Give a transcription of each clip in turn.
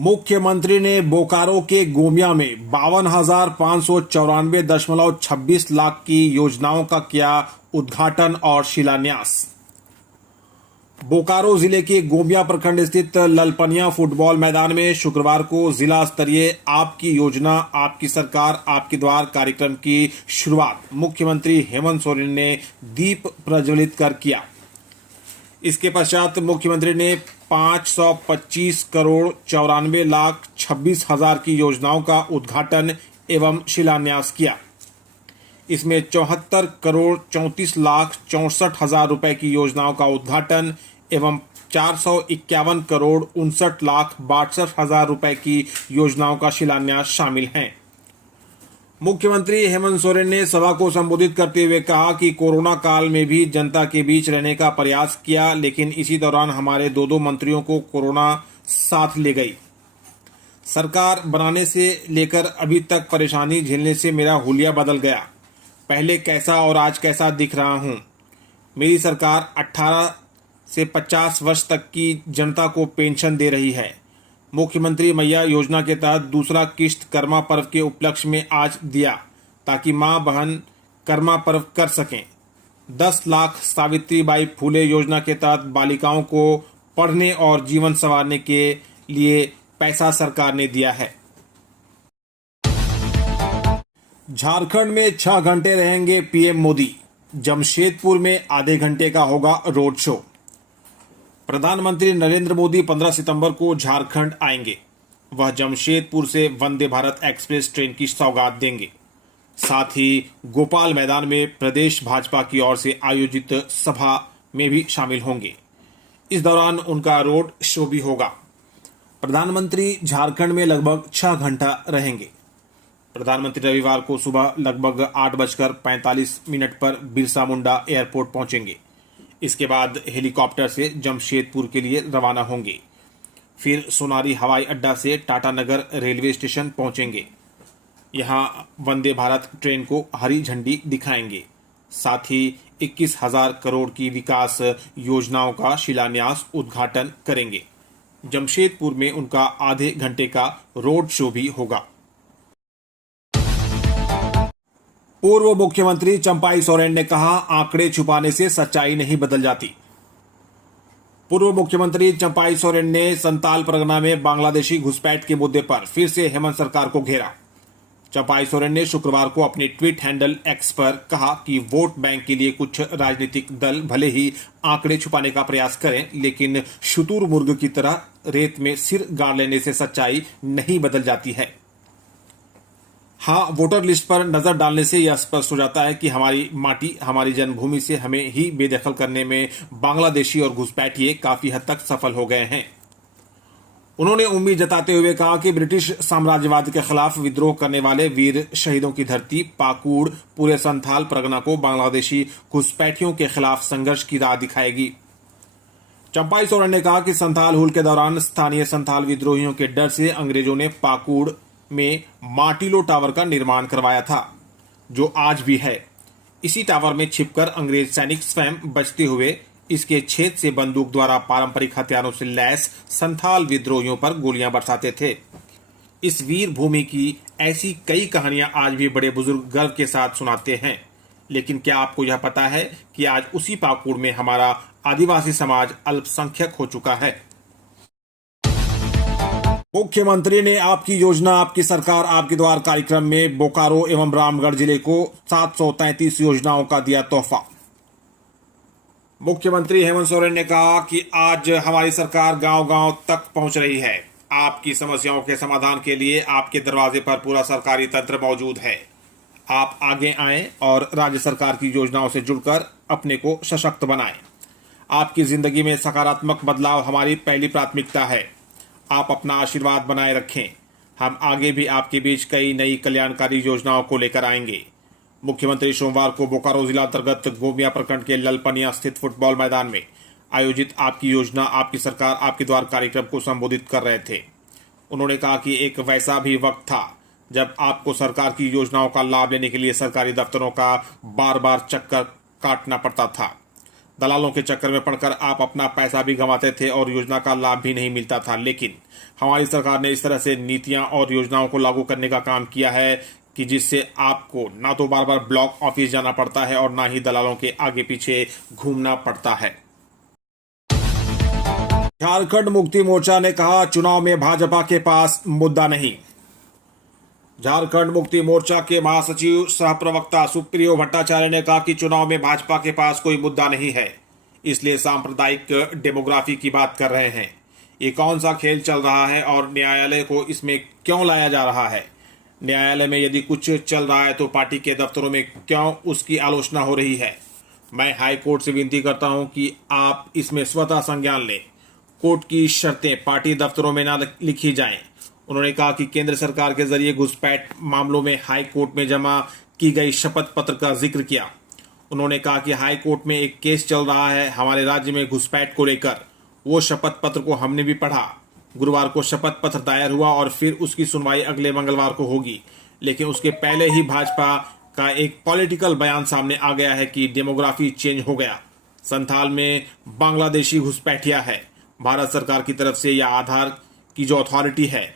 मुख्यमंत्री ने बोकारो के गोमिया में 52,594.26 लाख की योजनाओं का किया उद्घाटन और शिलान्यास। बोकारो जिले के गोमिया प्रखंड स्थित ललपनिया फुटबॉल मैदान में शुक्रवार को जिला स्तरीय आपकी योजना आपकी सरकार आपके द्वार कार्यक्रम की शुरुआत मुख्यमंत्री हेमंत सोरेन ने दीप प्रज्वलित कर किया। इसके पश्चात मुख्यमंत्री ने 525 करोड़ 94 लाख 26 हजार की योजनाओं का उद्घाटन एवं शिलान्यास किया। इसमें 74 करोड़ 34 लाख 64 हजार रुपए की योजनाओं का उद्घाटन एवं 451 करोड़ 59 लाख 62 हजार रुपए की योजनाओं का शिलान्यास शामिल हैं। मुख्यमंत्री हेमंत सोरेन ने सभा को संबोधित करते हुए कहा कि कोरोना काल में भी जनता के बीच रहने का प्रयास किया, लेकिन इसी दौरान हमारे दो मंत्रियों को कोरोना साथ ले गई। सरकार बनाने से लेकर अभी तक परेशानी झेलने से मेरा हुलिया बदल गया। पहले कैसा और आज कैसा दिख रहा हूं। मेरी सरकार 18 से 50 वर्ष तक की जनता को पेंशन दे रही है। मुख्यमंत्री मैया योजना के तहत दूसरा किश्त कर्मा पर्व के उपलक्ष्य में आज दिया, ताकि मां बहन कर्मा पर्व कर सकें। 10 लाख सावित्रीबाई फूले योजना के तहत बालिकाओं को पढ़ने और जीवन संवारने के लिए पैसा सरकार ने दिया है। झारखंड में 6 घंटे रहेंगे पीएम मोदी। जमशेदपुर में आधे घंटे का होगा रोड शो। प्रधानमंत्री नरेंद्र मोदी 15 सितंबर को झारखंड आएंगे। वह जमशेदपुर से वंदे भारत एक्सप्रेस ट्रेन की सौगात देंगे। साथ ही गोपाल मैदान में प्रदेश भाजपा की ओर से आयोजित सभा में भी शामिल होंगे। इस दौरान उनका रोड शो भी होगा। प्रधानमंत्री झारखंड में लगभग 6 घंटा रहेंगे। प्रधानमंत्री रविवार को सुबह लगभग 8:45 पर बिरसा मुंडा एयरपोर्ट पहुंचेंगे। इसके बाद हेलीकॉप्टर से जमशेदपुर के लिए रवाना होंगे। फिर सोनारी हवाई अड्डा से टाटानगर रेलवे स्टेशन पहुंचेंगे। यहां वंदे भारत ट्रेन को हरी झंडी दिखाएंगे। साथ ही 21,000 करोड़ की विकास योजनाओं का शिलान्यास उद्घाटन करेंगे। जमशेदपुर में उनका आधे घंटे का रोड शो भी होगा। पूर्व मुख्यमंत्री चंपाई सोरेन ने कहा, आंकड़े छुपाने से सच्चाई नहीं बदल जाती। पूर्व मुख्यमंत्री चंपाई सोरेन ने संताल परगना में बांग्लादेशी घुसपैठ के मुद्दे पर फिर से हेमंत सरकार को घेरा। चंपाई सोरेन ने शुक्रवार को अपने ट्वीट हैंडल एक्स पर कहा कि वोट बैंक के लिए कुछ राजनीतिक दल भले ही आंकड़े छुपाने का प्रयास करें, लेकिन शुतुरमुर्ग की तरह रेत में सिर गाड़ लेने से सच्चाई नहीं बदल जाती है। हाँ, वोटर लिस्ट पर नजर डालने से यह स्पष्ट हो जाता है कि हमारी माटी, हमारी जन्मभूमि से हमें ही बेदखल करने में बांग्लादेशी और घुसपैठिए काफी हद तक सफल हो गए हैं। उन्होंने उम्मीद जताते हुए कहा कि ब्रिटिश साम्राज्यवाद के खिलाफ विद्रोह करने वाले वीर शहीदों की धरती पाकुड़ पूरे संथाल परगना को बांग्लादेशी घुसपैठियों के खिलाफ संघर्ष की राह दिखाएगी। चंपाई सोरेन ने कहा कि संथाल हुल के दौरान स्थानीय संथाल विद्रोहियों के डर से अंग्रेजों ने पाकुड़ में मार्टिलो टावर का निर्माण करवाया था, जो आज भी है। इसी टावर में छिपकर अंग्रेज सैनिक स्वयं बचते हुए इसके छेद से बंदूक द्वारा पारंपरिक हथियारों से लैस संथाल विद्रोहियों पर गोलियां बरसाते थे। इस वीर भूमि की ऐसी कई कहानियां आज भी बड़े बुजुर्ग गर्व के साथ सुनाते हैं। लेकिन क्या आपको यह पता है कि आज उसी पाकुड़ में हमारा आदिवासी समाज अल्पसंख्यक हो चुका है। मुख्यमंत्री ने आपकी योजना आपकी सरकार आपके द्वार कार्यक्रम में बोकारो एवं रामगढ़ जिले को 733 योजनाओं का दिया तोहफा। मुख्यमंत्री हेमंत सोरेन ने कहा कि आज हमारी सरकार गांव-गांव तक पहुंच रही है। आपकी समस्याओं के समाधान के लिए आपके दरवाजे पर पूरा सरकारी तंत्र मौजूद है। आप आगे आएं और राज्य सरकार की योजनाओं से जुड़कर अपने को सशक्त बनाएं। आपकी जिंदगी में सकारात्मक बदलाव हमारी पहली प्राथमिकता है। आप अपना आशीर्वाद बनाए रखें। हम आगे भी आपके बीच कई नई कल्याणकारी योजनाओं को लेकर आएंगे। मुख्यमंत्री सोमवार को बोकारो जिला अंतर्गत गोमिया प्रखंड के ललपनिया स्थित फुटबॉल मैदान में आयोजित आपकी योजना आपकी सरकार आपके द्वार कार्यक्रम को संबोधित कर रहे थे। उन्होंने कहा कि एक वैसा भी वक्त था जब आपको सरकार की योजनाओं का लाभ लेने के लिए सरकारी दफ्तरों का बार बार चक्कर काटना पड़ता था। दलालों के चक्कर में पड़कर आप अपना पैसा भी गंवाते थे और योजना का लाभ भी नहीं मिलता था। लेकिन हमारी सरकार ने इस तरह से नीतियां और योजनाओं को लागू करने का काम किया है कि जिससे आपको ना तो बार बार ब्लॉक ऑफिस जाना पड़ता है और ना ही दलालों के आगे पीछे घूमना पड़ता है। झारखंड मुक्ति मोर्चा ने कहा, चुनाव में भाजपा के पास मुद्दा नहीं। झारखंड मुक्ति मोर्चा के महासचिव सह प्रवक्ता सुप्रियो भट्टाचार्य ने कहा कि चुनाव में भाजपा के पास कोई मुद्दा नहीं है, इसलिए सांप्रदायिक डेमोग्राफी की बात कर रहे हैं। ये कौन सा खेल चल रहा है और न्यायालय को इसमें क्यों लाया जा रहा है? न्यायालय में यदि कुछ चल रहा है तो पार्टी के दफ्तरों में क्यों उसकी आलोचना हो रही है? मैं हाई कोर्ट से विनती करता हूं कि आप इसमें स्वतः संज्ञान लें। कोर्ट की शर्तें पार्टी दफ्तरों में न लिखी जाएं। उन्होंने कहा कि केंद्र सरकार के जरिए घुसपैठ मामलों में हाई कोर्ट में जमा की गई शपथ पत्र का जिक्र किया। उन्होंने कहा कि हाई कोर्ट में एक केस चल रहा है हमारे राज्य में घुसपैठ को लेकर। वो शपथ पत्र को हमने भी पढ़ा। गुरुवार को शपथ पत्र दायर हुआ और फिर उसकी सुनवाई अगले मंगलवार को होगी। लेकिन उसके पहले ही भाजपा का एक पॉलिटिकल बयान सामने आ गया है कि डेमोग्राफी चेंज हो गया। संथाल में बांग्लादेशी घुसपैठिया है। भारत सरकार की तरफ से या आधार की जो अथॉरिटी है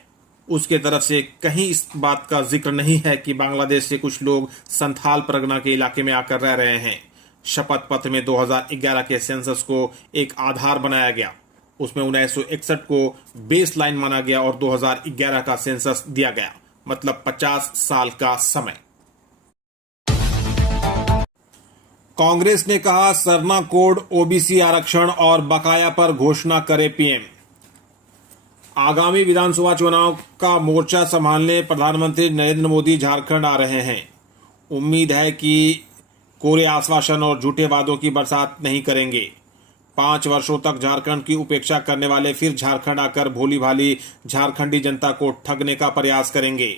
उसके तरफ से कहीं इस बात का जिक्र नहीं है कि बांग्लादेश से कुछ लोग संथाल परगना के इलाके में आकर रह रहे हैं। शपथ पत्र में 2011 के सेंसस को एक आधार बनाया गया। उसमें 1961 को बेस लाइन माना गया और 2011 का सेंसस दिया गया, मतलब 50 साल का समय। कांग्रेस ने कहा, सरना कोड, ओबीसी आरक्षण और बकाया पर घोषणा करे पीएम। आगामी विधानसभा चुनाव का मोर्चा संभालने प्रधानमंत्री नरेंद्र मोदी झारखंड आ रहे हैं। उम्मीद है कि कोरे आश्वासन और झूठे वादों की बरसात नहीं करेंगे। 5 वर्षों तक झारखंड की उपेक्षा करने वाले फिर झारखंड आकर भोली भाली झारखंडी जनता को ठगने का प्रयास करेंगे।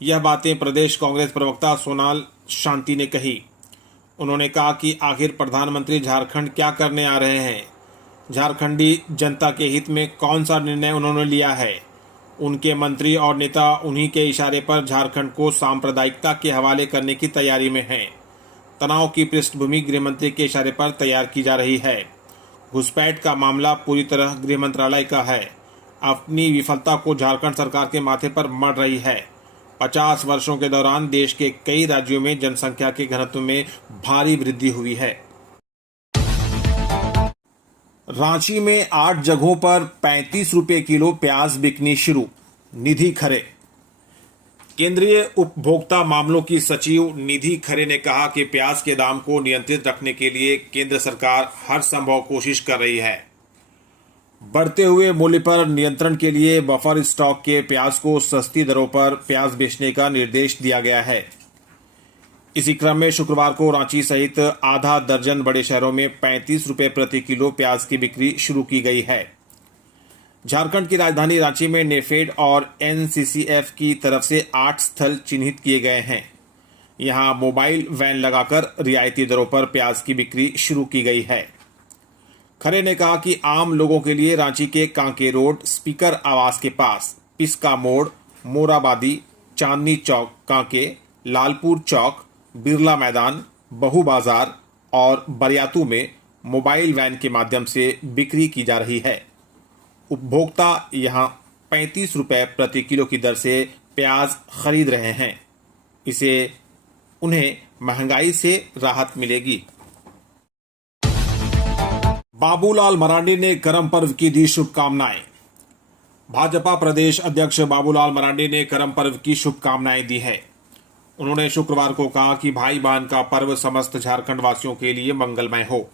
यह बातें प्रदेश कांग्रेस प्रवक्ता सोनाल शांति ने कही। उन्होंने कहा कि आखिर प्रधानमंत्री झारखंड क्या करने आ रहे हैं? झारखंडी जनता के हित में कौन सा निर्णय उन्होंने लिया है? उनके मंत्री और नेता उन्हीं के इशारे पर झारखंड को सांप्रदायिकता के हवाले करने की तैयारी में हैं। तनाव की पृष्ठभूमि गृह मंत्री के इशारे पर तैयार की जा रही है। घुसपैठ का मामला पूरी तरह गृह मंत्रालय का है। अपनी विफलता को झारखंड सरकार के माथे पर मढ़ रही है। 50 वर्षों के दौरान देश के कई राज्यों में जनसंख्या के घनत्व में भारी वृद्धि हुई है। रांची में 8 जगहों पर 35 रुपए किलो प्याज बिकनी शुरू। निधि खरे। केंद्रीय उपभोक्ता मामलों की सचिव निधि खरे ने कहा कि प्याज के दाम को नियंत्रित रखने के लिए केंद्र सरकार हर संभव कोशिश कर रही है। बढ़ते हुए मूल्य पर नियंत्रण के लिए बफर स्टॉक के प्याज को सस्ती दरों पर प्याज बेचने का निर्देश दिया गया है। इसी क्रम में शुक्रवार को रांची सहित आधा दर्जन बड़े शहरों में 35 रुपए प्रति किलो प्याज की बिक्री शुरू की गई है। झारखंड की राजधानी रांची में नेफेड और एनसीसीएफ की तरफ से 8 स्थल चिन्हित किए गए हैं। यहां मोबाइल वैन लगाकर रियायती दरों पर प्याज की बिक्री शुरू की गई है। खरे ने कहा कि आम लोगों के लिए रांची के कांके रोड, स्पीकर आवास के पास, पिस्का मोड़, मोराबादी, चांदनी चौक कांके, लालपुर चौक, बिरला मैदान, बहु बाजार और बरियातू में मोबाइल वैन के माध्यम से बिक्री की जा रही है। उपभोक्ता यहां 35 रुपए प्रति किलो की दर से प्याज खरीद रहे हैं। इसे उन्हें महंगाई से राहत मिलेगी। बाबूलाल मरांडी ने करम पर्व की दी शुभकामनाएं। भाजपा प्रदेश अध्यक्ष बाबूलाल मरांडी ने करम पर्व की शुभकामनाएं दी है। उन्होंने शुक्रवार को कहा कि भाई बहन का पर्व समस्त झारखंड वासियों के लिए मंगलमय हो।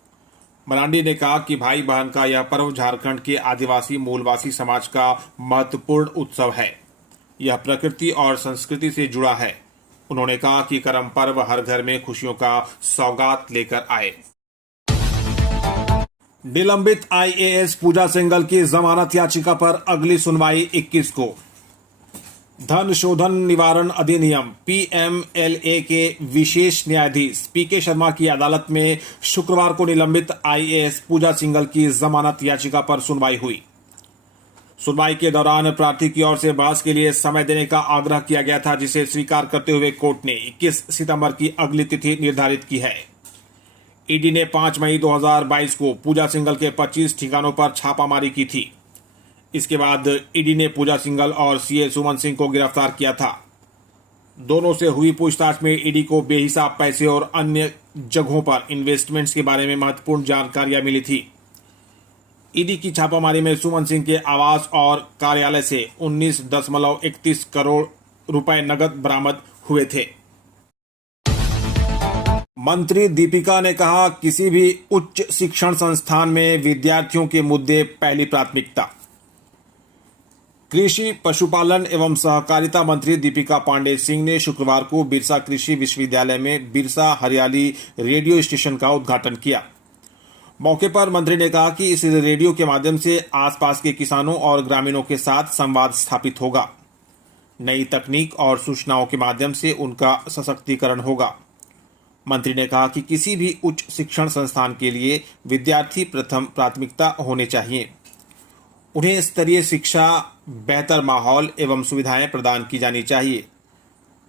मरांडी ने कहा कि भाई बहन का यह पर्व झारखंड के आदिवासी मूलवासी समाज का महत्वपूर्ण उत्सव है। यह प्रकृति और संस्कृति से जुड़ा है। उन्होंने कहा कि करम पर्व हर घर में खुशियों का सौगात लेकर आए। निलंबित आईएएस पूजा सिंघल की जमानत याचिका पर अगली सुनवाई 21 को। धन शोधन निवारण अधिनियम पीएमएलए के विशेष न्यायाधीश पीके शर्मा की अदालत में शुक्रवार को निलंबित आईएएस पूजा सिंघल की जमानत याचिका पर सुनवाई हुई। सुनवाई के दौरान प्रार्थी की ओर से बहस के लिए समय देने का आग्रह किया गया था, जिसे स्वीकार करते हुए कोर्ट ने 21 सितंबर की अगली तिथि निर्धारित की है। ईडी ने 5 मई 2022 को पूजा सिंघल के 25 ठिकानों पर छापामारी की थी। इसके बाद ईडी ने पूजा सिंघल और सीए सुमन सिंह को गिरफ्तार किया था। दोनों से हुई पूछताछ में ईडी को बेहिसाब पैसे और अन्य जगहों पर इन्वेस्टमेंट्स के बारे में महत्वपूर्ण जानकारियां मिली थी। ईडी की छापामारी में सुमन सिंह के आवास और कार्यालय से 19.31 करोड़ रुपए नकद बरामद हुए थे। मंत्री दीपिका ने कहा, किसी भी उच्च शिक्षण संस्थान में विद्यार्थियों के मुद्दे पहली प्राथमिकता। कृषि, पशुपालन एवं सहकारिता मंत्री दीपिका पांडे सिंह ने शुक्रवार को बिरसा कृषि विश्वविद्यालय में बिरसा हरियाली रेडियो स्टेशन का उद्घाटन किया। मौके पर मंत्री ने कहा कि इस रेडियो के माध्यम से आसपास के किसानों और ग्रामीणों के साथ संवाद स्थापित होगा। नई तकनीक और सूचनाओं के माध्यम से उनका सशक्तिकरण होगा। मंत्री ने कहा कि किसी भी उच्च शिक्षण संस्थान के लिए विद्यार्थी प्रथम प्राथमिकता होने चाहिए। उन्हें स्तरीय शिक्षा, बेहतर माहौल एवं सुविधाएं प्रदान की जानी चाहिए।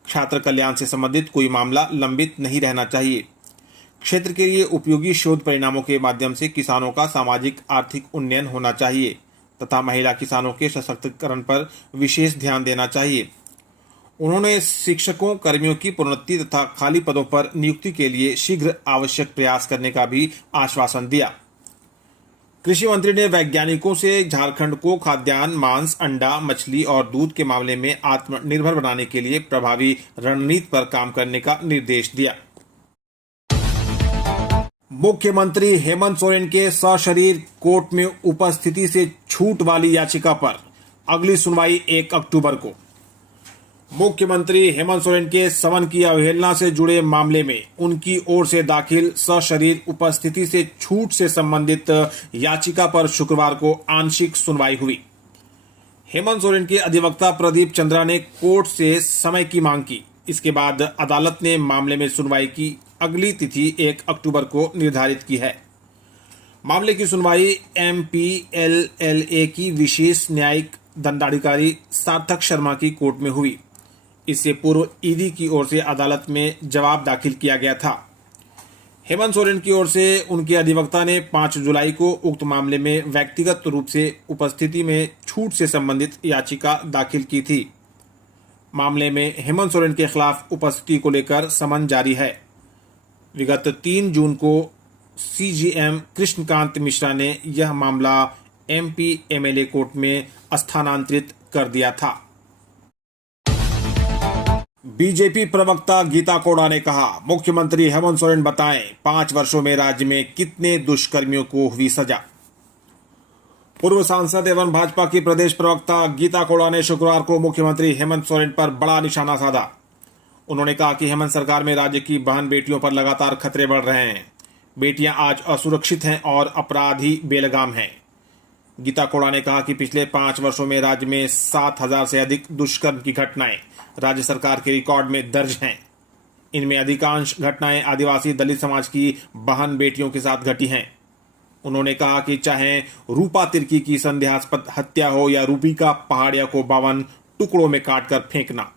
छात्र कल्याण से संबंधित कोई मामला लंबित नहीं रहना चाहिए। क्षेत्र के लिए उपयोगी शोध परिणामों के माध्यम से किसानों का सामाजिक आर्थिक उन्नयन होना चाहिए तथा महिला किसानों के सशक्तिकरण पर विशेष ध्यान देना चाहिए। उन्होंने शिक्षकों, कर्मियों की प्रोन्नति तथा खाली पदों पर नियुक्ति के लिए शीघ्र आवश्यक प्रयास करने का भी आश्वासन दिया। कृषि मंत्री ने वैज्ञानिकों से झारखंड को खाद्यान्न, मांस, अंडा, मछली और दूध के मामले में आत्मनिर्भर बनाने के लिए प्रभावी रणनीति पर काम करने का निर्देश दिया। मुख्यमंत्री हेमंत सोरेन के सशरीर कोर्ट में उपस्थिति से छूट वाली याचिका पर अगली सुनवाई 1 अक्टूबर को। मुख्यमंत्री हेमंत सोरेन के समन की अवहेलना से जुड़े मामले में उनकी ओर से दाखिल सशरीर उपस्थिति से छूट से संबंधित याचिका पर शुक्रवार को आंशिक सुनवाई हुई। हेमंत सोरेन के अधिवक्ता प्रदीप चंद्रा ने कोर्ट से समय की मांग की। इसके बाद अदालत ने मामले में सुनवाई की अगली तिथि 1 अक्टूबर को निर्धारित की है। मामले की सुनवाई MPLLA की विशेष न्यायिक दंडाधिकारी सार्थक शर्मा की कोर्ट में हुई। इससे पूर्व ईडी की ओर से अदालत में जवाब दाखिल किया गया था। हेमंत सोरेन की ओर से उनके अधिवक्ता ने 5 जुलाई को उक्त मामले में व्यक्तिगत रूप से उपस्थिति में छूट से संबंधित याचिका दाखिल की थी। मामले में हेमंत सोरेन के खिलाफ उपस्थिति को लेकर समन जारी है। विगत 3 जून को CGM कृष्णकांत मिश्रा ने यह मामला MP-MLA कोर्ट में स्थानांतरित कर दिया था। बीजेपी प्रवक्ता गीता कोड़ा ने कहा, मुख्यमंत्री हेमंत सोरेन बताएं 5 वर्षों में राज्य में कितने दुष्कर्मियों को हुई सजा। पूर्व सांसद एवं भाजपा की प्रदेश प्रवक्ता गीता कोड़ा ने शुक्रवार को मुख्यमंत्री हेमंत सोरेन पर बड़ा निशाना साधा। उन्होंने कहा कि हेमंत सरकार में राज्य की बहन बेटियों पर लगातार खतरे बढ़ रहे हैं। बेटियां आज असुरक्षित हैं और अपराधी बेलगाम हैं। गीता कोड़ा ने कहा कि पिछले 5 वर्षों में राज्य में 7,000 से अधिक दुष्कर्म की घटनाएं राज्य सरकार के रिकॉर्ड में दर्ज हैं। इनमें अधिकांश घटनाएं आदिवासी दलित समाज की बहन बेटियों के साथ घटी हैं। उन्होंने कहा कि चाहे रूपा तिर्की की संदेहास्पद हत्या हो या रूपिका पहाड़िया को 52 टुकड़ों में काटकर फेंकना,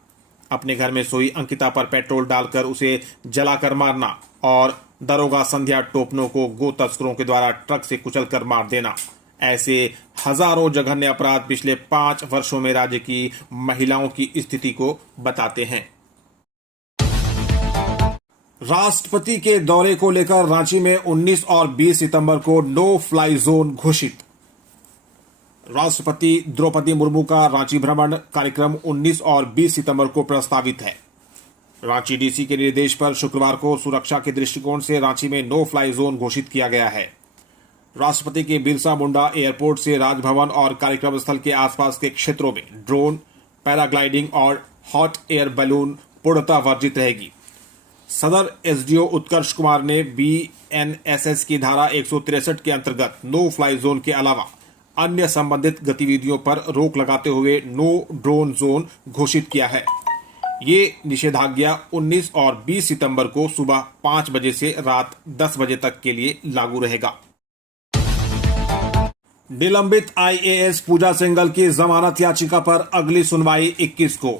अपने घर में सोई अंकिता पर पेट्रोल डालकर उसे जलाकर मारना और दरोगा संध्या टोपनो को गो तस्करों के द्वारा ट्रक से कुचलकर मार देना, ऐसे हजारों जघन्य अपराध पिछले 5 वर्षों में राज्य की महिलाओं की स्थिति को बताते हैं। राष्ट्रपति के दौरे को लेकर रांची में 19 और 20 सितंबर को नो फ्लाई जोन घोषित। राष्ट्रपति द्रौपदी मुर्मू का रांची भ्रमण कार्यक्रम 19 और 20 सितंबर को प्रस्तावित है। रांची डीसी के निर्देश पर शुक्रवार को सुरक्षा के दृष्टिकोण से रांची में नो फ्लाई जोन घोषित किया गया है। राष्ट्रपति के बिरसा मुंडा एयरपोर्ट से राजभवन और कार्यक्रम स्थल के आसपास के क्षेत्रों में ड्रोन, पैराग्लाइडिंग और हॉट एयर बैलून पूर्णतः वर्जित रहेगी। सदर एसडीओ उत्कर्ष कुमार ने BNSS की धारा 163 के अंतर्गत नो फ्लाई जोन के अलावा अन्य संबंधित गतिविधियों पर रोक लगाते हुए नो ड्रोन जोन घोषित किया है। ये निषेधाज्ञा 19 और 20 सितंबर को सुबह 5 बजे से रात 10 बजे तक के लिए लागू रहेगा। निलंबित IAS पूजा सिंघल की जमानत याचिका पर अगली सुनवाई 21 को।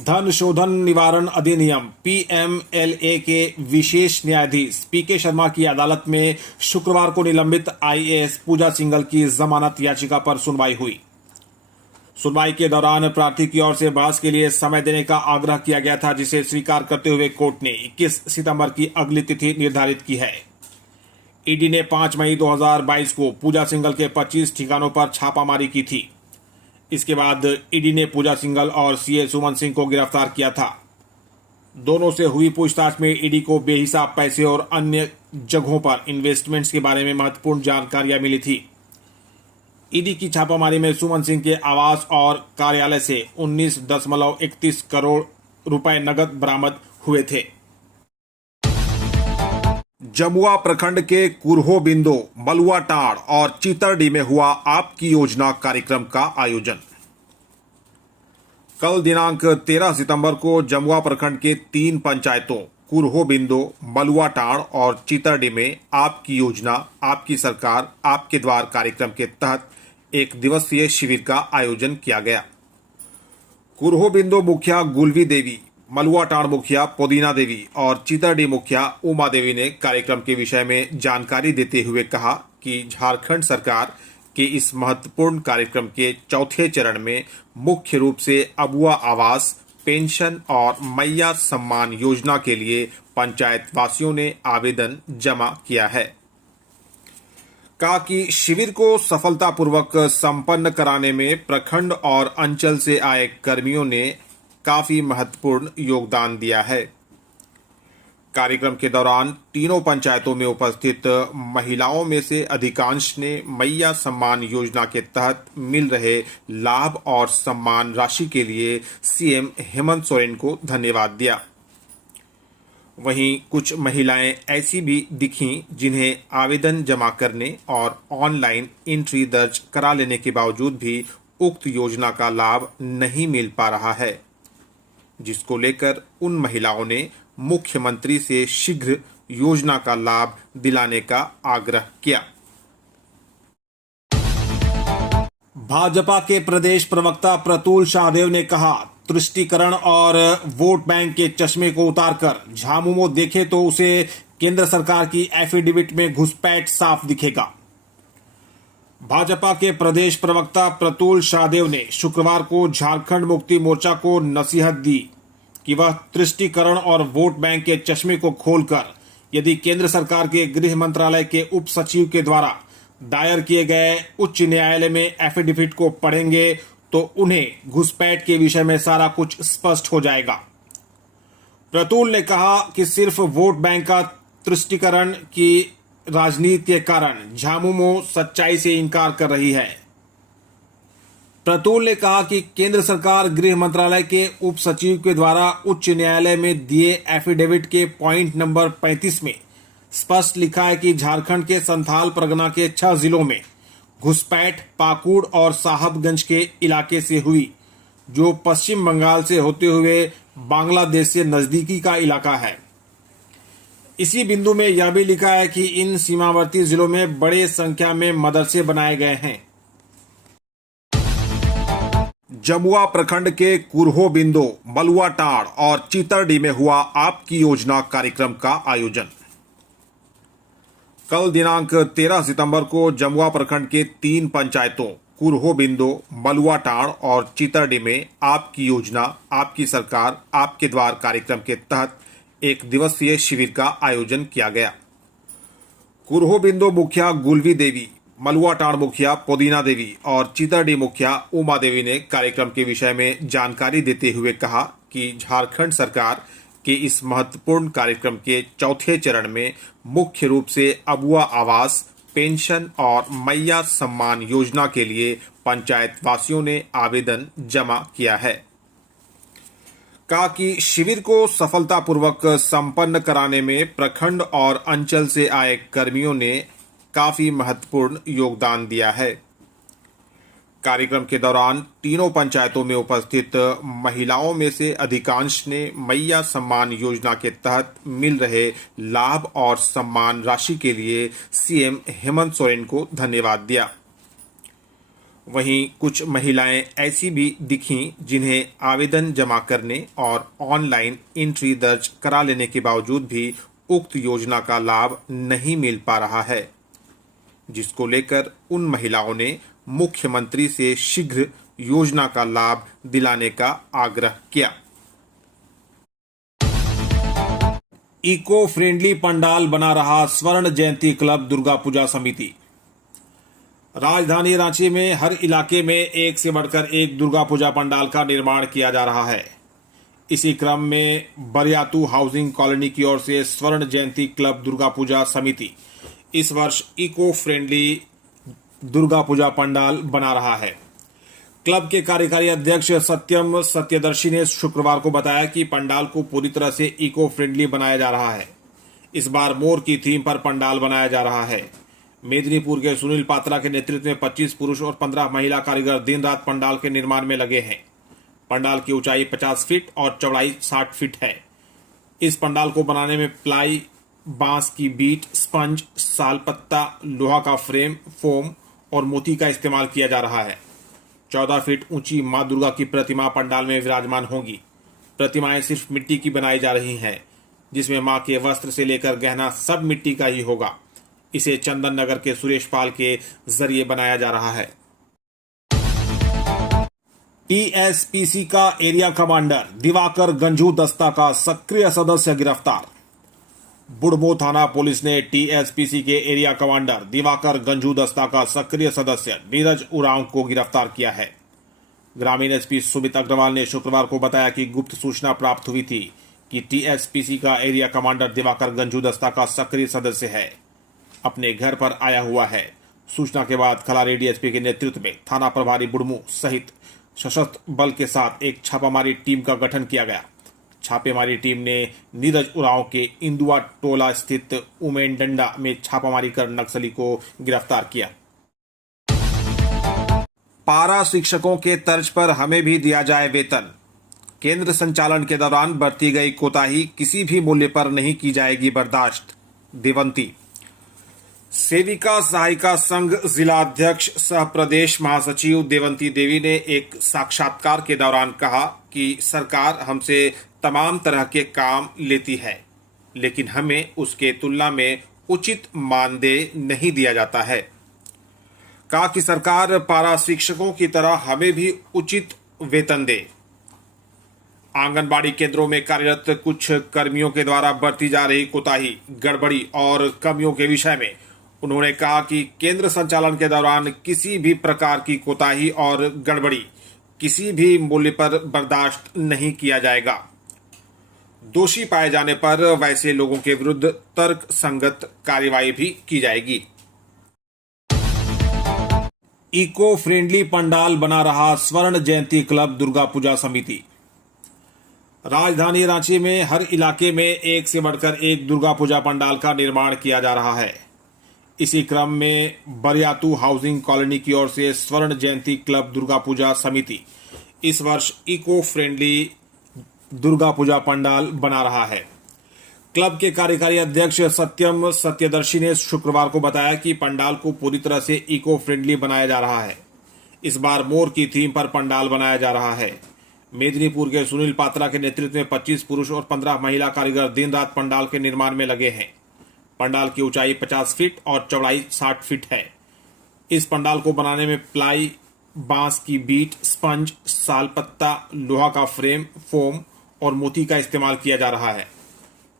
धन शोधन निवारण अधिनियम पीएमएलए के विशेष न्यायाधीश पीके शर्मा की अदालत में शुक्रवार को निलंबित आईएएस पूजा सिंघल की जमानत याचिका पर सुनवाई हुई। सुनवाई के दौरान प्रार्थी की ओर से बहस के लिए समय देने का आग्रह किया गया था, जिसे स्वीकार करते हुए कोर्ट ने 21 सितंबर की अगली तिथि निर्धारित की है। ईडी ने 5 मई 2022 को पूजा सिंघल के 25 ठिकानों पर छापामारी की थी। इसके बाद ईडी ने पूजा सिंघल और सीए सुमन सिंह को गिरफ्तार किया था। दोनों से हुई पूछताछ में ईडी को बेहिसाब पैसे और अन्य जगहों पर इन्वेस्टमेंट्स के बारे में महत्वपूर्ण जानकारियां मिली थी। ईडी की छापामारी में सुमन सिंह के आवास और कार्यालय से 19.31 करोड़ रुपए नकद बरामद हुए थे। जमुआ प्रखंड के कुरहो बिंदो, बलुआ टाड़ और चीतरडी में हुआ आपकी योजना कार्यक्रम का आयोजन। कल दिनांक 13 सितंबर को जमुआ प्रखंड के 3 पंचायतों कुरहो बिंदो, बलुआ टाड़ और चीतरडी में आपकी योजना आपकी सरकार आपके द्वार कार्यक्रम के तहत एक दिवसीय शिविर का आयोजन किया गया। कुरहो बिंदो मुखिया गुलवी देवी, बलुआ टाड़ मुखिया पुदीना देवी और चीतरडी मुखिया उमा देवी ने कार्यक्रम के विषय में जानकारी देते हुए कहा कि झारखंड सरकार के इस महत्वपूर्ण कार्यक्रम के चौथे चरण में मुख्य रूप से अबुआ आवास, पेंशन और मैया सम्मान योजना के लिए पंचायत वासियों ने आवेदन जमा किया है। कहा कि शिविर को सफलतापूर्वक संपन्न कराने में प्रखंड और अंचल से आए कर्मियों ने काफी महत्वपूर्ण योगदान दिया है। कार्यक्रम के दौरान तीनों पंचायतों में उपस्थित महिलाओं में से अधिकांश ने मैया सम्मान योजना के तहत मिल रहे लाभ और सम्मान राशि के लिए सीएम हेमंत सोरेन को धन्यवाद दिया। वहीं कुछ महिलाएं ऐसी भी दिखीं जिन्हें आवेदन जमा करने और ऑनलाइन एंट्री दर्ज करा लेने के बावजूद भी उक्त योजना का लाभ नहीं मिल पा रहा है, जिसको लेकर उन महिलाओं ने मुख्यमंत्री से शीघ्र योजना का लाभ दिलाने का आग्रह किया। भाजपा के प्रदेश प्रवक्ता प्रतुल शाहदेव ने कहा, तुष्टीकरण और वोट बैंक के चश्मे को उतारकर झामुमो देखे तो उसे केंद्र सरकार की एफिडेविट में घुसपैठ साफ दिखेगा। भाजपा के प्रदेश प्रवक्ता प्रतुल शाहदेव ने शुक्रवार को झारखंड मुक्ति मोर्चा को नसीहत दी कि वह तुष्टीकरण और वोट बैंक के चश्मे को खोलकर यदि केंद्र सरकार के गृह मंत्रालय के उप सचिव के द्वारा दायर किए गए उच्च न्यायालय में एफिडेविट को पढ़ेंगे तो उन्हें घुसपैठ के विषय में सारा कुछ स्पष्ट हो जाएगा। प्रतुल ने कहा कि सिर्फ वोट बैंक का तुष्टीकरण की राजनीति के कारण झामुमो सच्चाई से इनकार कर रही है। प्रतुल ने कहा कि केंद्र सरकार गृह मंत्रालय के उप सचिव के द्वारा उच्च न्यायालय में दिए एफिडेविट के पॉइंट नंबर 35 में स्पष्ट लिखा है कि झारखंड के संथाल परगना के 6 जिलों में घुसपैठ पाकुड़ और साहबगंज के इलाके से हुई, जो पश्चिम बंगाल से होते हुए बांग्लादेश से नजदीकी का इलाका है। इसी बिंदु में यह भी लिखा है कि इन सीमावर्ती जिलों में बड़े संख्या में मदरसे बनाए गए हैं। जमुआ प्रखंड के कुरहो बिंदो, बलुआ टाड़ और चीतरडी में हुआ आपकी योजना कार्यक्रम का आयोजन। कल दिनांक 13 सितंबर को जमुआ प्रखंड के 3 पंचायतों कुरहो बिंदो, बलुआ टाड़ और चीतरडी में आपकी योजना आपकी सरकार आपके द्वार कार्यक्रम के तहत एक दिवसीय शिविर का आयोजन किया गया। कुरहो बिंदो मुखिया गुलवी देवी, बलुआ टाड़ मुखिया पुदीना देवी और चीतरडी मुखिया उमा देवी ने कार्यक्रम के विषय में जानकारी देते हुए कहा कि झारखंड सरकार के इस महत्वपूर्ण कार्यक्रम के चौथे चरण में मुख्य रूप से अबुआ आवास, पेंशन और मैया सम्मान योजना के लिए पंचायत वासियों ने आवेदन जमा किया है। कहा कि शिविर को सफलतापूर्वक संपन्न कराने में प्रखंड और अंचल से आए कर्मियों ने काफी महत्वपूर्ण योगदान दिया है। कार्यक्रम के दौरान तीनों पंचायतों में उपस्थित महिलाओं में से अधिकांश ने मैया सम्मान योजना के तहत मिल रहे लाभ और सम्मान राशि के लिए सीएम हेमंत सोरेन को धन्यवाद दिया। वहीं कुछ महिलाएं ऐसी भी दिखीं जिन्हें आवेदन जमा करने और ऑनलाइन एंट्री दर्ज करा लेने के बावजूद भी उक्त योजना का लाभ नहीं मिल पा रहा है, जिसको लेकर उन महिलाओं ने मुख्यमंत्री से शीघ्र योजना का लाभ दिलाने का आग्रह किया। इको फ्रेंडली पंडाल बना रहा स्वर्ण जयंती क्लब दुर्गा पूजा समिति। राजधानी रांची में हर इलाके में एक से बढ़कर एक दुर्गा पूजा पंडाल का निर्माण किया जा रहा है। इसी क्रम में बरियातू हाउसिंग कॉलोनी की ओर से स्वर्ण जयंती क्लब दुर्गा पूजा समिति इस वर्ष इको फ्रेंडली दुर्गा पूजा पंडाल बना रहा है। क्लब के कार्यकारी अध्यक्ष सत्यम सत्यदर्शी ने शुक्रवार को बताया कि पंडाल को पूरी तरह से इको फ्रेंडली बनाया जा रहा है। इस बार मोर की थीम पर पंडाल बनाया जा रहा है। मेदिनीपुर के सुनील पात्रा के नेतृत्व में 25 पुरुष और 15 महिला कारीगर दिन रात पंडाल के निर्माण में लगे हैं। पंडाल की ऊंचाई 50 फीट और चौड़ाई 60 फीट है। इस पंडाल को बनाने में प्लाई, बांस की बीट, स्पंज, साल पत्ता, लोहा का फ्रेम, फोम और मोती का इस्तेमाल किया जा रहा है। 14 फीट ऊंची मां दुर्गा की प्रतिमा पंडाल में विराजमान होगी। प्रतिमाएं सिर्फ मिट्टी की बनाई जा रही हैं, जिसमें मां के वस्त्र से लेकर गहना सब मिट्टी का ही होगा। इसे चंदन नगर के सुरेश पाल के जरिए बनाया जा रहा है। टीएसपीसी का एरिया कमांडर दिवाकर गंजू दस्ता का सक्रिय सदस्य गिरफ्तार। बुढ़मू थाना पुलिस ने टीएसपीसी के एरिया कमांडर दिवाकर गंजू दस्ता का सक्रिय सदस्य नीरज उरांव को गिरफ्तार किया है। ग्रामीण एसपी सुमित अग्रवाल ने शुक्रवार को बताया कि गुप्त सूचना प्राप्त हुई थी कि टीएसपीसी का एरिया कमांडर दिवाकर गंजू दस्ता का सक्रिय सदस्य है, अपने घर पर आया हुआ है। सूचना के बाद खलारी डीएसपी के नेतृत्व में थाना प्रभारी बुढ़मू सहित सशस्त्र बल के साथ एक छापामारी टीम का गठन किया गया। छापेमारी टीम ने नीरज उरांव के इंदुआ टोला स्थित उमेनडंडा में छापामारी कर नक्सली को गिरफ्तार किया। पारा शिक्षकों के तर्ज पर हमें भी दिया जाए वेतन। केंद्र संचालन के दौरान बरती गई कोताही किसी भी मूल्य पर नहीं की जाएगी बर्दाश्त। देवंती। सेविका सहायिका संघ जिला अध्यक्ष सह प्रदेश महासचिव देवंती देवी ने एक साक्षात्कार के दौरान कहा कि सरकार हमसे तमाम तरह के काम लेती है, लेकिन हमें उसके तुलना में उचित मानदेय नहीं दिया जाता है। कहा कि सरकार पारा शिक्षकों की तरह हमें भी उचित वेतन दे। आंगनबाड़ी केंद्रों में कार्यरत कुछ कर्मियों के द्वारा बरती जा रही कोताही, गड़बड़ी और कमियों के विषय में उन्होंने कहा कि केंद्र संचालन के दौरान किसी भी प्रकार की कोताही और गड़बड़ी किसी भी मूल्य पर बर्दाश्त नहीं किया जाएगा। दोषी पाए जाने पर वैसे लोगों के विरुद्ध तर्क संगत कार्रवाई भी की जाएगी। इको फ्रेंडली पंडाल बना रहा स्वर्ण जयंती क्लब दुर्गा पूजा समिति। राजधानी रांची में हर इलाके में एक से बढ़कर एक दुर्गा पूजा पंडाल का निर्माण किया जा रहा है। इसी क्रम में बरियातू हाउसिंग कॉलोनी की ओर से स्वर्ण जयंती क्लब दुर्गा पूजा समिति इस वर्ष इको फ्रेंडली दुर्गा पूजा पंडाल बना रहा है। क्लब के कार्यकारी अध्यक्ष सत्यम सत्यदर्शी ने शुक्रवार को बताया कि पंडाल को पूरी तरह से इको फ्रेंडली बनाया जा रहा है। इस बार मोर की थीम पर पंडाल बनाया जा रहा है। मेदिनीपुर के सुनील पात्रा के नेतृत्व में 25 पुरुष और 15 महिला कारीगर दिन रात पंडाल के निर्माण में लगे हैं। पंडाल की ऊंचाई 50 फीट और चौड़ाई 60 फीट है। इस पंडाल को बनाने में प्लाई, बांस की बीट, स्पंज, साल पत्ता, लोहा का फ्रेम, फोम और मोती का इस्तेमाल किया जा रहा है।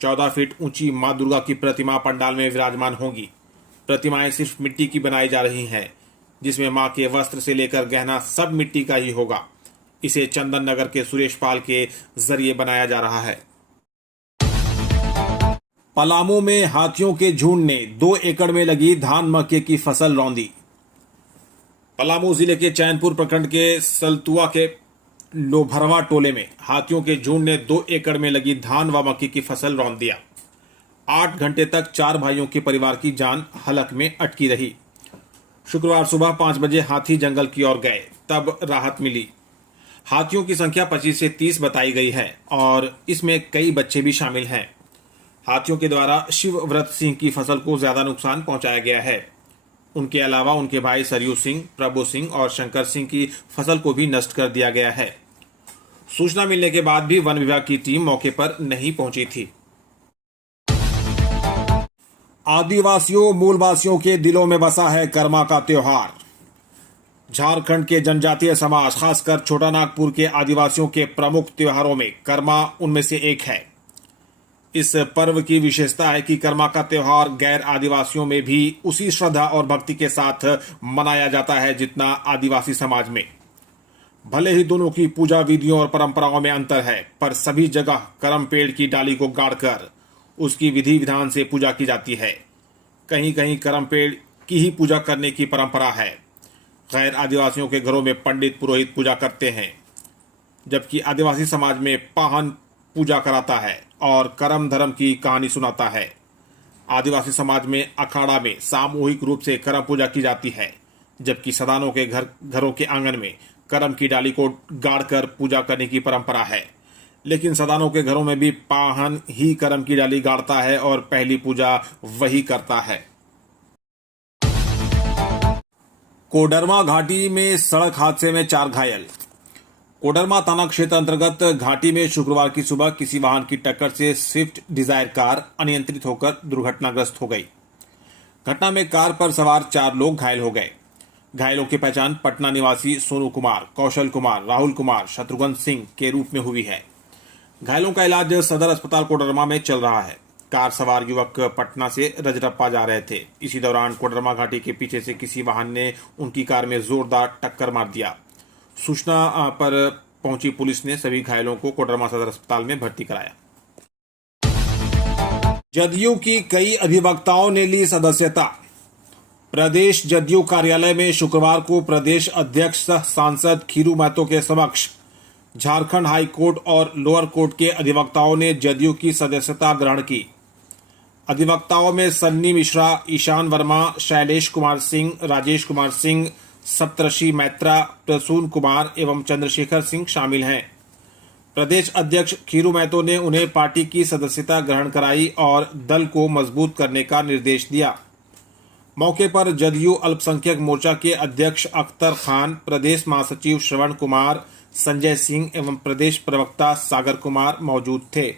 14 फीट ऊंची मां दुर्गा की प्रतिमा पंडाल में विराजमान होगी। प्रतिमाएं सिर्फ मिट्टी की बनाई जा रही हैं, जिसमें मां के वस्त्र से लेकर गहना सब मिट्टी का ही होगा। इसे चंदन नगर के सुरेश पाल के जरिए बनाया जा रहा है। पलामू में हाथियों के झुंड ने 2 एकड़ में लगी धान मक्के की फसल रौंदी। पलामू जिले के चैनपुर प्रखंड के सलतुआ के लोभरवा टोले में हाथियों के झुंड ने 2 एकड़ में लगी धान व मक्के की फसल रौंद दिया। 8 घंटे तक 4 भाइयों के परिवार की जान हलक में अटकी रही। शुक्रवार सुबह 5 बजे हाथी जंगल की ओर गए, तब राहत मिली। हाथियों की संख्या 25 से 30 बताई गई है और इसमें कई बच्चे भी शामिल हैं। हाथियों के द्वारा शिव व्रत सिंह की फसल को ज्यादा नुकसान पहुंचाया गया है। उनके अलावा उनके भाई सरयू सिंह, प्रभु सिंह और शंकर सिंह की फसल को भी नष्ट कर दिया गया है। सूचना मिलने के बाद भी वन विभाग की टीम मौके पर नहीं पहुंची थी। आदिवासियों मूलवासियों के दिलों में बसा है कर्मा का त्योहार। झारखंड के जनजातीय समाज, खासकर छोटा नागपुर के आदिवासियों के प्रमुख त्योहारों में कर्मा उनमें से एक है। इस पर्व की विशेषता है कि कर्मा का त्योहार गैर आदिवासियों में भी उसी श्रद्धा और भक्ति के साथ मनाया जाता है जितना आदिवासी समाज में। भले ही दोनों की पूजा विधियों और परंपराओं में अंतर है, पर सभी जगह करम पेड़ की डाली को गाड़कर उसकी विधि विधान से पूजा की जाती है। कहीं कहीं करम पेड़ की ही पूजा करने की परंपरा है। गैर आदिवासियों के घरों में पंडित पुरोहित पूजा करते हैं, जबकि आदिवासी समाज में पाहन पूजा कराता है और करम धर्म की कहानी सुनाता है। आदिवासी समाज में अखाड़ा में सामूहिक रूप से करम पूजा की जाती है, जबकि सदानों के घरों के आंगन में करम की डाली को गाड़कर पूजा करने की परंपरा है। लेकिन सदानों के घरों में भी पाहन ही करम की डाली गाड़ता है और पहली पूजा वही करता है। कोडरमा घाटी में सड़क हादसे में 4 घायल। कोडरमा थाना क्षेत्र अंतर्गत घाटी में शुक्रवार की सुबह किसी वाहन की टक्कर से स्विफ्ट डिजायर कार अनियंत्रित होकर दुर्घटनाग्रस्त हो गई। घटना में कार पर सवार 4 लोग घायल हो गए। घायलों की पहचान पटना निवासी सोनू कुमार, कौशल कुमार, राहुल कुमार, शत्रुघ्न सिंह के रूप में हुई है। घायलों का इलाज सदर अस्पताल कोडरमा में चल रहा है। कार सवार युवक पटना से रजरप्पा जा रहे थे। इसी दौरान कोडरमा घाटी के पीछे से किसी वाहन ने उनकी कार में जोरदार टक्कर मार दिया। सूचना पर पहुंची पुलिस ने सभी घायलों को कोडरमा सदर अस्पताल में भर्ती कराया। जदयू की कई अधिवक्ताओं ने ली सदस्यता। प्रदेश जदयू कार्यालय में शुक्रवार को प्रदेश अध्यक्ष सांसद खीरू महतो के समक्ष झारखंड हाई कोर्ट और लोअर कोर्ट के अधिवक्ताओं ने जदयू की सदस्यता ग्रहण की। अधिवक्ताओं में सन्नी मिश्रा, ईशान वर्मा, शैलेश कुमार सिंह, राजेश कुमार सिंह, सप्तऋषि मैत्रा, प्रसून कुमार एवं चंद्रशेखर सिंह शामिल हैं। प्रदेश अध्यक्ष खीरू महतो ने उन्हें पार्टी की सदस्यता ग्रहण कराई और दल को मजबूत करने का निर्देश दिया। मौके पर जदयू अल्पसंख्यक मोर्चा के अध्यक्ष अख्तर खान, प्रदेश महासचिव श्रवण कुमार, संजय सिंह एवं प्रदेश प्रवक्ता सागर कुमार मौजूद थे।